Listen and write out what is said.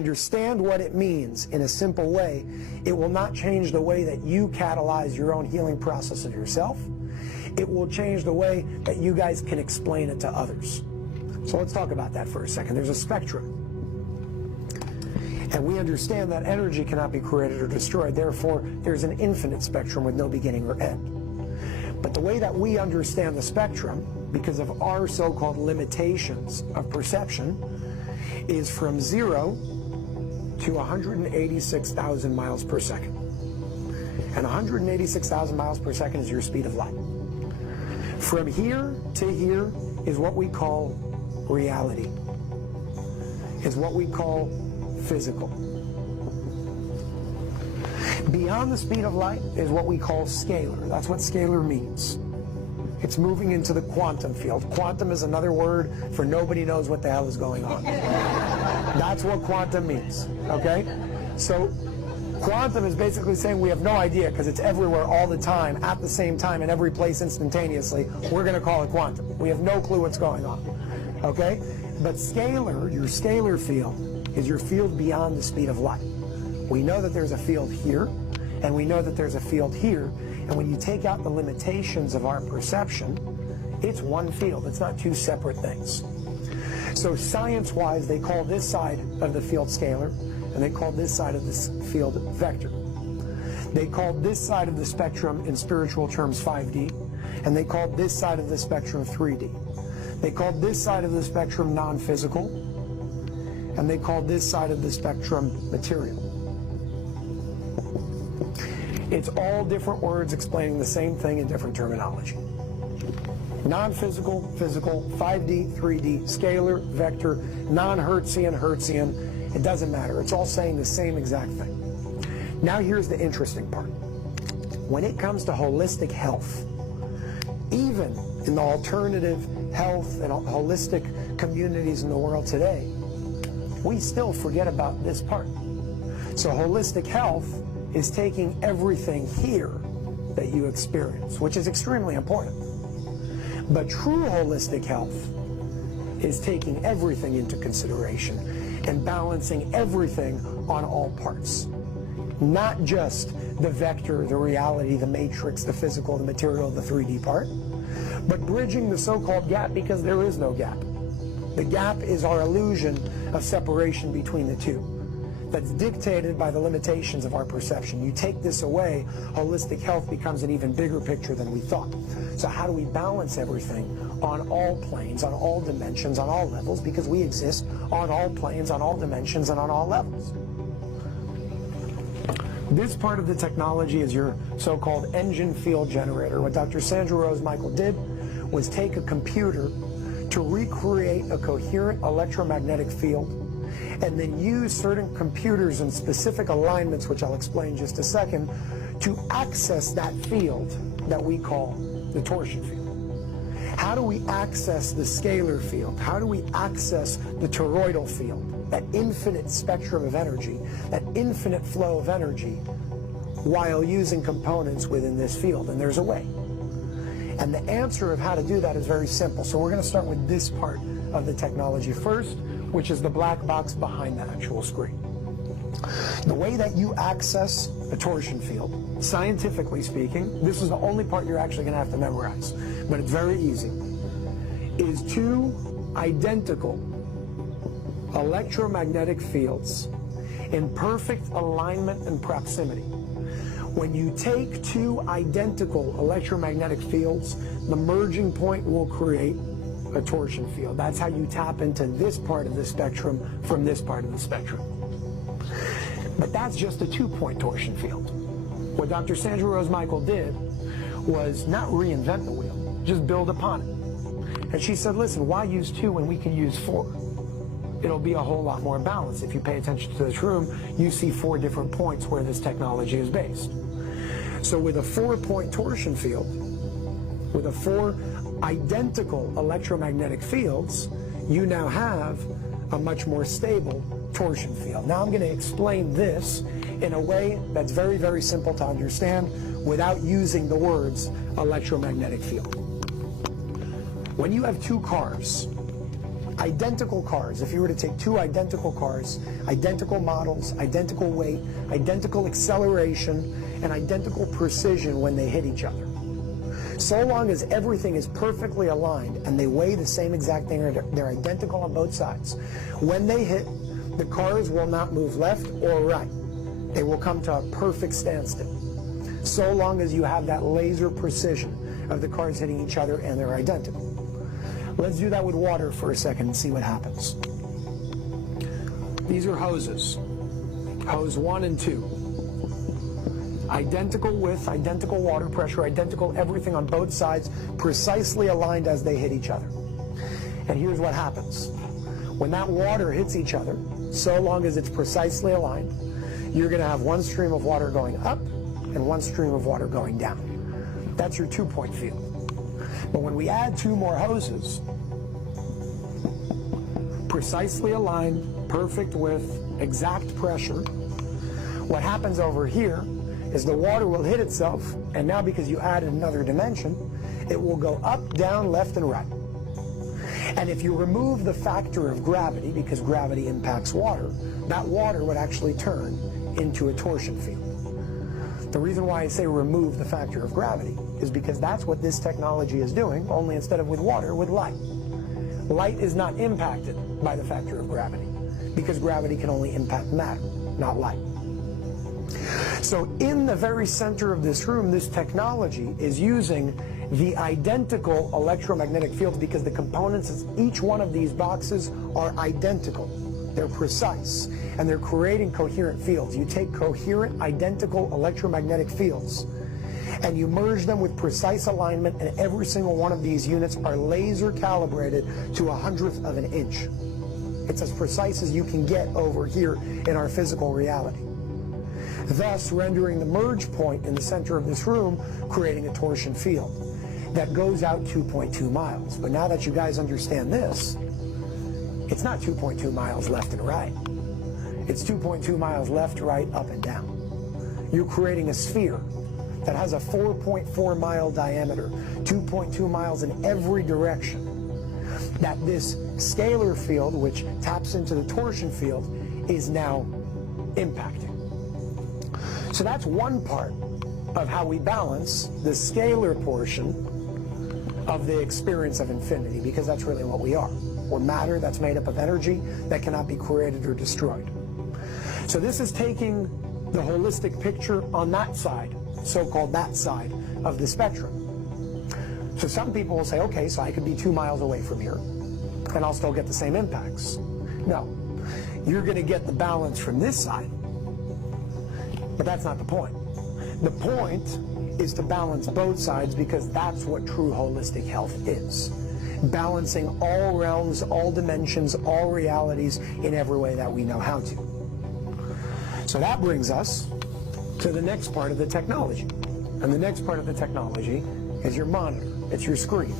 Understand what it means in a simple way, it will not change the way that you catalyze your own healing process of yourself. It will change the way that you guys can explain it to others. So let's talk about that for a second. There's a spectrum. And we understand that energy cannot be created or destroyed. Therefore, there's an infinite spectrum with no beginning or end. But the way that we understand the spectrum, because of our so-called limitations of perception, is from 0 to 186,000 miles per second. And 186,000 miles per second is your speed of light. From here to here is what we call reality, is what we call physical. Beyond the speed of light is what we call scalar. That's what scalar means. It's moving into the quantum field. Quantum is another word for nobody knows what the hell is going on. That's what quantum means, okay? So quantum is basically saying we have no idea because it's everywhere all the time, at the same time, in every place instantaneously. We're going to call it quantum. We have no clue what's going on, okay? But scalar, your scalar field, is your field beyond the speed of light. We know that there's a field here, and we know that there's a field here. And when you take out the limitations of our perception, it's one field. It's not two separate things. So science-wise, they call this side of the field scalar, and they call this side of this field vector. They call this side of the spectrum in spiritual terms 5D, and they call this side of the spectrum 3D. They call this side of the spectrum non-physical, and they call this side of the spectrum material. It's all different words explaining the same thing in different terminology. Non-physical, physical, 5D, 3D, scalar, vector, non-Hertzian, Hertzian. It doesn't matter. It's all saying the same exact thing. Now here's the interesting part. When it comes to holistic health, even in the alternative health and holistic communities in the world today, we still forget about this part. So holistic health is taking everything here that you experience, which is extremely important. But true holistic health is taking everything into consideration and balancing everything on all parts. Not just the vector, the reality, the matrix, the physical, the material, the 3D part, but bridging the so-called gap because there is no gap. The gap is our illusion of separation between the two. That's dictated by the limitations of our perception. You take this away, holistic health becomes an even bigger picture than we thought. So how do we balance everything on all planes, on all dimensions, on all levels? Because we exist on all planes, on all dimensions, and on all levels. This part of the technology is your so-called engine field generator. What Dr. Sandra Rose Michael did was take a computer to recreate a coherent electromagnetic field and then use certain computers in specific alignments, which I'll explain in just a second, to access that field that we call the torsion field. How do we access the scalar field? How do we access the toroidal field, that infinite spectrum of energy, that infinite flow of energy, while using components within this field? And there's a way. And the answer of how to do that is very simple. So we're going to start with this part of the technology first, which is the black box behind the actual screen. The way that you access a torsion field, scientifically speaking, this is the only part you're actually going to have to memorize, but it's very easy, is two identical electromagnetic fields in perfect alignment and proximity. When you take two identical electromagnetic fields, the merging point will create a torsion field. That's how you tap into this part of the spectrum from this part of the spectrum. But that's just a two-point torsion field. What Dr. Sandra Rose Michael did was not reinvent the wheel, just build upon it. And she said, listen, why use two when we can use four? It'll be a whole lot more balanced. If you pay attention to this room, you see 4 different points where this technology is based. So with a 4-point torsion field, with a 4 identical electromagnetic fields, you now have a much more stable torsion field. Now I'm going to explain this in a way that's very, very simple to understand without using the words electromagnetic field. When you have 2 cars Identical cars, if you were to take two identical cars, identical models, identical weight, identical acceleration, and identical precision when they hit each other. So long as everything is perfectly aligned and they weigh the same exact thing, or they're identical on both sides, when they hit, the cars will not move left or right. They will come to a perfect standstill. So long as you have that laser precision of the cars hitting each other and they're identical. Let's do that with water for a second and see what happens. These are hoses. Hose 1 and 2. Identical width, identical water pressure, identical everything on both sides, precisely aligned as they hit each other. And here's what happens. When that water hits each other, so long as it's precisely aligned, you're going to have one stream of water going up and one stream of water going down. That's your 2-point field. But when we add 2 more hoses, precisely aligned, perfect width, exact pressure, what happens over here is the water will hit itself, and now because you added another dimension, it will go up, down, left, and right. And if you remove the factor of gravity, because gravity impacts water, that water would actually turn into a torsion field. The reason why I say remove the factor of gravity is because that's what this technology is doing, only instead of with water, with light. Light is not impacted by the factor of gravity, because gravity can only impact matter, not light. So in the very center of this room, this technology is using the identical electromagnetic fields, because the components of each one of these boxes are identical. They're precise, and they're creating coherent fields. You take coherent, identical electromagnetic fields, and you merge them with precise alignment, and every single one of these units are laser calibrated to 1/100th of an inch. It's as precise as you can get over here in our physical reality, thus rendering the merge point in the center of this room, creating a torsion field that goes out 2.2 miles. But now that you guys understand this, it's not 2.2 miles left and right. It's 2.2 miles left, right, up, and down. You're creating a sphere that has a 4.4 mile diameter, 2.2 miles in every direction, that this scalar field, which taps into the torsion field, is now impacting. So that's one part of how we balance the scalar portion of the experience of infinity, because that's really what we are. We're matter that's made up of energy that cannot be created or destroyed. So this is taking the holistic picture on that side, so-called that side of the spectrum. So some people will say, okay, so I could be 2 miles away from here and I'll still get the same impacts. No, you're going to get the balance from this side, but that's not the point. The point is to balance both sides, because that's what true holistic health is. Balancing all realms, all dimensions, all realities in every way that we know how to. So that brings us to the next part of the technology. And the next part of the technology is your monitor. It's your screen.